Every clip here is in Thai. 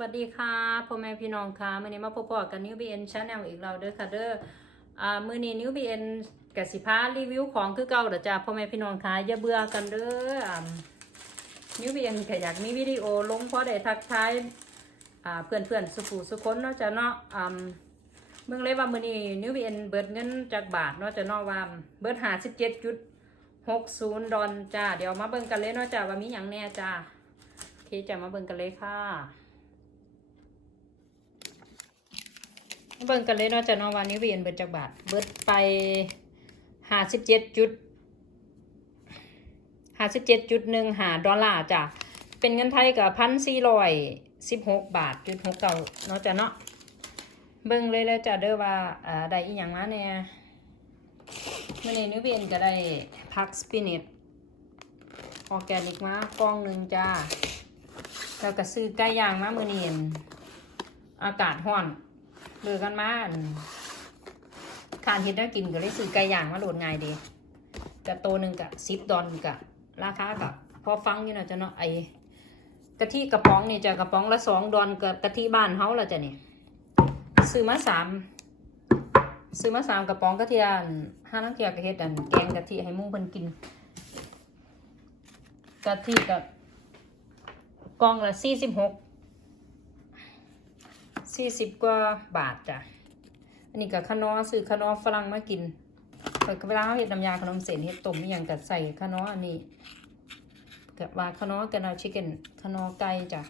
วัสดีค่ะพ่อแม่พี่น้องค่ะมื่อนี้มาพบกันนิวบีเอ็นชาแนลอีกเราเด้อค่ะเด้ออ่ามื่อนี้นิวบีเอ็นกสิพารีวิวของคือเก่าเด้อจ้าพ่อแม่พี่น้องค่ะอย่าเบื่อกันเด้ออนิวบีเอ็นก็อยากมีวิดีโอลงเพราะได้ทักทายอ่าเพื่อนเพื่อนสุขุสุคนเนาะจ้าเนาะอ่าเมื่อเลยว่ามื่อนี้นิวบีเอ็นเบิดเงินจากบาทเนาะจ้าเนาะว่าเบิดหาสิบเจ็ดจุดหกศูนย์ดอลจ้าเดี๋ยวมาเบิ่งกันเลยเนาะจ้าว่ามีอย่างแน่จ้าโอเคจ้ามาเบิ่งกันเลยค่ะ เบิ่งกันเลยเนาะจ้ะเนาะวันนี้เวียนเบิดจากบาทเบิดไปห้าสิบเจ็ดจุดห้าสิบเจ็ดจุดหนึ่งหาดอลลาร์จ้ะเป็นเงินไทยกับพันสี่ร้อยสิบหกบาทจุดหกเก้าเนาะจ้ะเนาะเบิ่งเลยแล้วจ้ะเด้อว่าอ่าได้อีหยังมาเนี่ยมื่อนี้นิวเวียนก็ได้พักสปินิตออแกนิกมากล่องหนึ่งจ้าแล้วก็ซื้อไก่ย่างมาเมื่อนี้อากาศร้อน เลือกันมาขานเห็ดน่ากินก็เลยซื้อไก่ย่างมาโหลดง่ายดีกะโตหนึ่งกะสิบดอนกะราคากะพอฟังอยู่นะจ๊ะเนาะไอกะทิกระป๋องนี่จะกระป๋องละสองดอนกับกะทิบ้านเฮาละจ้ะนี่ซื้อมาสามซื้อมาสามกระป๋องกะทิอันห้านักเกียกะเฮ็ดอันแกงกะทิให้มู่เพิ่นกินกะทิกับกล่องละสี่สิบหก สี่สิบกว่าบาทจ้ะ อันนี้กับขนอซื้อขนอฝรั่งมากินเวลาเขาเห็ดน้ำยาขนมเส้นเห็ดต้มอย่างกับใส่ขนออันนี้กับว่าขนอกันเอาชิคเก้นขนอไก่จ้ะ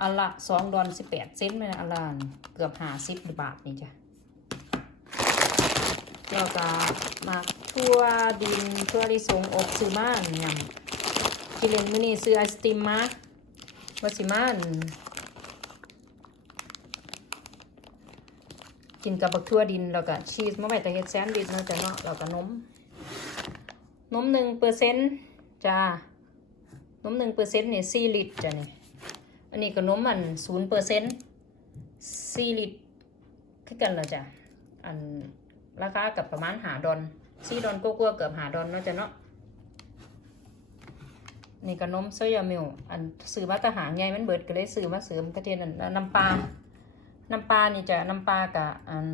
อันละสองดอนสิบแปดเซนต์ไมนะอันละเกือบห้าสิบบาทนี่จ้ะแล้วก็มาทั่วดินทั่วลิสงอบซื้อมาอันยำกินเลนมือนี้ซื้อไอศติมมาว่าสิมาอัน กินกับบักทั่วดินแล้วก็ชีสมาไว้แต่เฮ็ดแซนด์วิชเนาะจ้ะเนาะแล้วก็นมนมหนึ่งเปอร์เซ็นต์จ้านมหนึ่งเปอร์เซ็นต์เนี่ยสี่ลิตรจ้ะนี่อันนี้ก็นมอันศูนย์เปอร์เซ็นต์สี่ลิตรคือกันล้วจ้ะอันราคากับประมาณหาดอนสี่ดอนกลัวาๆเกือบหาดอนเนาะจ้ะเนาะนี่ก็นมโซยามิลอันซื้อมาแตหางไงมันเบิดก็เลยซื้อมาเสริมกระเทียมน้ำปลา น้ำปลานี่จะน้ำปลากับอัน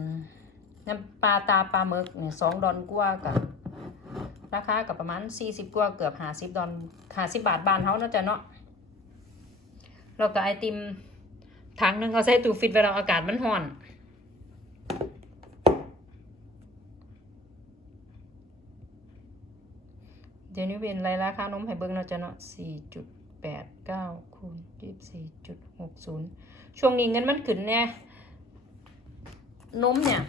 น้ำปลาตาปลาหมึกเนี่ยสองดอนกว่ากับราคากับประมาณสี่สิบกว่าเกือบห้าสิบดอนห้าสิบบาทบานเขาเนาะจ้ะเนาะแล้วก็ไอติมถังหนึงเขาใส่ตู้ฟิตเวลาอากาศมันร้อนเดี๋ยวนี้เป็นไรราคานมให้เบิ่งเนาจะเนาะสี่จุดแปดเก้าคูณยี่สิบสี่จุดหกศูนย์ช่วงนี้เงินมันขึ้นเนี่ย นมเนี่ย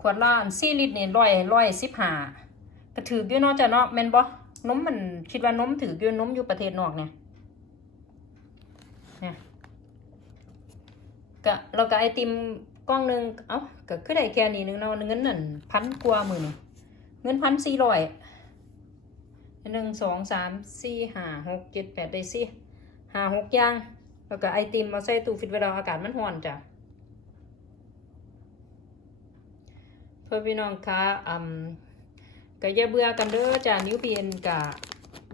ขวดละสี่ลิตรเนี่ยร้อยร้อยสิบห้ากระถืออยู่เนาะจ้ะเนาะแม่นบ่นมมันคิดว่านมถืออยู่นมอยู่ประเทศนอกเนี่ยเนี่ยกะเราก็ไอติมกล้องหนึ่งเอ้าก็คือได้แค่นี้นึงเนาะเงินนั่นพันกว่าหมื่นเงินพันสี่ร้อย หนึ่งสองสามสี่ห้าหกเจ็ดแปดได้สี่ห้าหกย่าง แล้วก็ไอติมมาใส่ตู้ฟิตเวลาอากาศมันร้อนจ้ะเพื่อพี่น้องคะอืมก็อย่าเบื่อกันเด้อจ้ะนิ้วเปลี่ยนกะ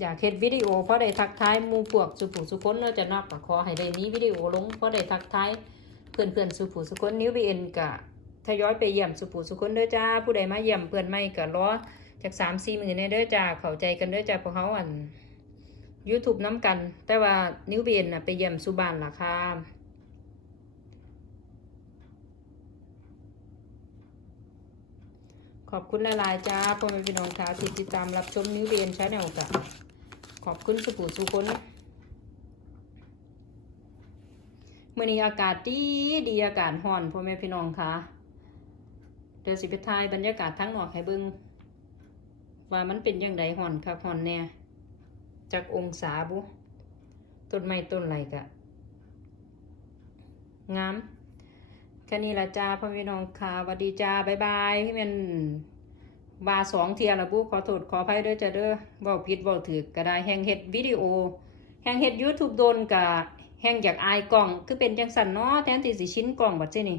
อยากเห็นวิดีโอเพราะได้ทักทายมู่พวกสุผูสุคนเนาะจะนับก็ขอให้ได้มีวิดีโอลงเพราะได้ทักทายเพื่อนเพื่อนๆสุผูสุคนนิ้วบีเอ็นกะทยอยไปเยี่ยมสุผูสุคนเด้อจ้าผู้ใดมาเยี่ยมเพื่อนไม่กะรอ จากสามสี่หมื่นในเด้อจ้าเข้าใจกันเด้อจ้าพวกเขาอัน YouTube น้ำกัน แต่ว่านิ้วบีเอ็นน่ะไปเยี่ยมสุบานล่ะค่ะขอบคุณหลายจ้าพ่อแม่พี่น้องค่ะที่ติดตามรับชมนิ้วบีเอ็นชาแนลกะขอบคุณสุผู้สุคนมื่อนี้อากาศดีดีอากาศร้อนพ่อแม่พี่น้องค่ะเดี๋ยวสิไปถ่ายบรรยากาศทั้งหนอกให้เบิ่ง ว่ามันเป็นยังไงร้อนคักร้อนแน่จากองศาบุต้นไม้ต้นไรกะงามแค่นี้ละจ้าพ่อพี่น้องค่ะหวัสดีจ้าบ๊ายบายที่เป็นบาสองเทียละบุขอโทษขออภัยด้วยจ้าเด้อเว้าผิดเว้าถือก็ได้แห่งเฮ็ดวิดีโอ แห่งเฮ็ด YouTube โดนกะแห้งอยากอายกล่อง คือเป็นจังสันเนาะแทนที่สิชิ้นกล่องบัดซี่นี่